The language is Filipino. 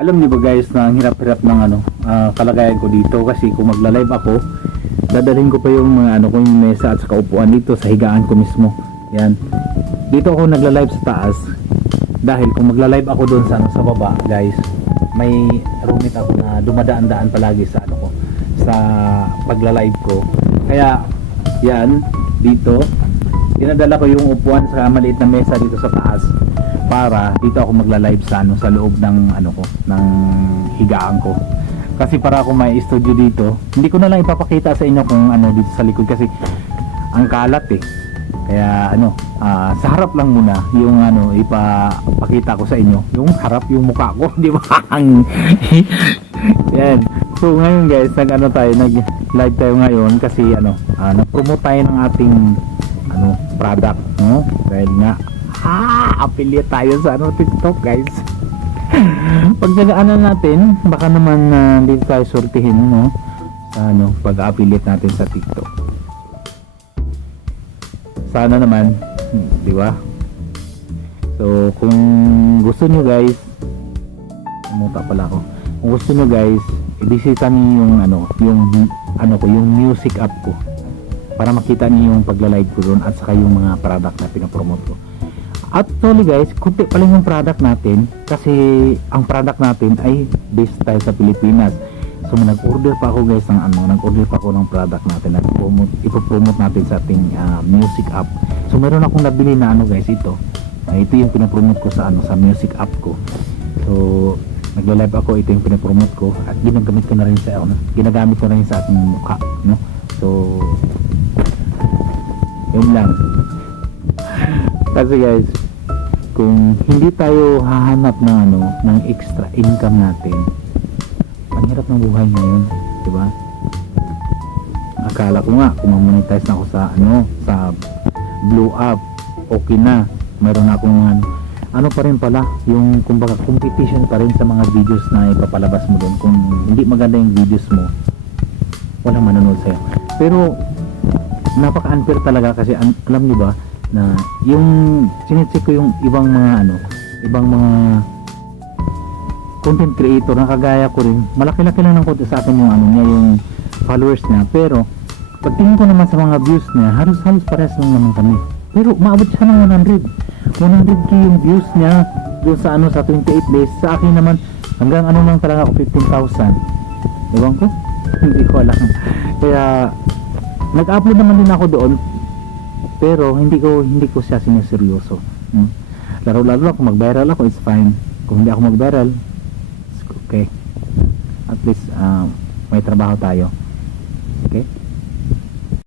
Alam niyo ba guys na ang hirap-hirap ng kalagayan ko dito kasi kung magla-live ako, dadalhin ko pa yung mga ko yung mesa at saka upuan dito sa higaan ko mismo. Yan. Dito ako nagla-live sa taas dahil kung magla-live ako doon sa baba, guys, may rumit ako na dumadaan-daan palagi sa sa pagla-live ko. Kaya yan, dito dinadala ko yung upuan sa maliit na mesa dito sa taas para dito ako magla-live sa sa loob ng ng higaan ko. Kasi para ako may studio dito, hindi ko na lang ipapakita sa inyo kung dito sa likod kasi ang kalat eh. Kaya sa harap lang muna yung ipapakita ko sa inyo, yung harap, yung mukha ko, di ba? Yan. So ngayon guys, nag-live tayo ngayon kasi nag-promote tayo ng ating product, no? Dahil nga affiliate tayo sa TikTok, guys. Pag natin, baka naman dito tayo sortihin, no? Sa pag-affiliate natin sa TikTok. Sana naman, di ba? So, kung gusto nyo guys, umuta pala ako. Kung gusto nyo guys, i-bisita niyo yung music app ko para makita niyo yung pagla-live ko doon at saka yung mga product na pinopromote ko. Actually guys, kunti pa lang yung product natin kasi ang product natin ay based tayo sa Pilipinas. So nag-order pa ako guys ng product natin at ipo-promote natin sa ating music app. So meron akong nabili na guys, ito yung pinopromote ko sa music app ko. So nagla-live ako, ito yung pinopromote ko at ginagamit ko na rin sa ating mukha, no? So yun lang. Kasi guys, kung hindi tayo hahanap ng extra income natin, ang hirap ng buhay ngayon, di ba? Akala ko nga kung ma-monetize na ako sa Blue App, okay na. Meron akong pa rin pala, yung kumbaga competition pa rin sa mga videos na ipapalabas mo doon. Kung hindi maganda yung videos mo, walang manonood sa'yo. Pero napaka-unfair talaga kasi alam niyo ba na yung sinecheck ko yung ibang mga content creator na kagaya ko rin, malaki-laki lang ng konti sa akin yung yung followers niya, pero pagtingin ko naman sa mga views niya, halos parehas lang naman kami, pero maabot siya ng 100k yung views niya doon sa 28 days. Sa akin naman hanggang lang talaga ako 15,000, ewan ko hindi ko alam. Kaya nag-upload naman din ako doon, pero hindi ko siya sineseryoso. Laro-laro ako, mag-viral ako, it's fine. Kung hindi ako mag-viral, it's okay. At least may trabaho tayo. Okay?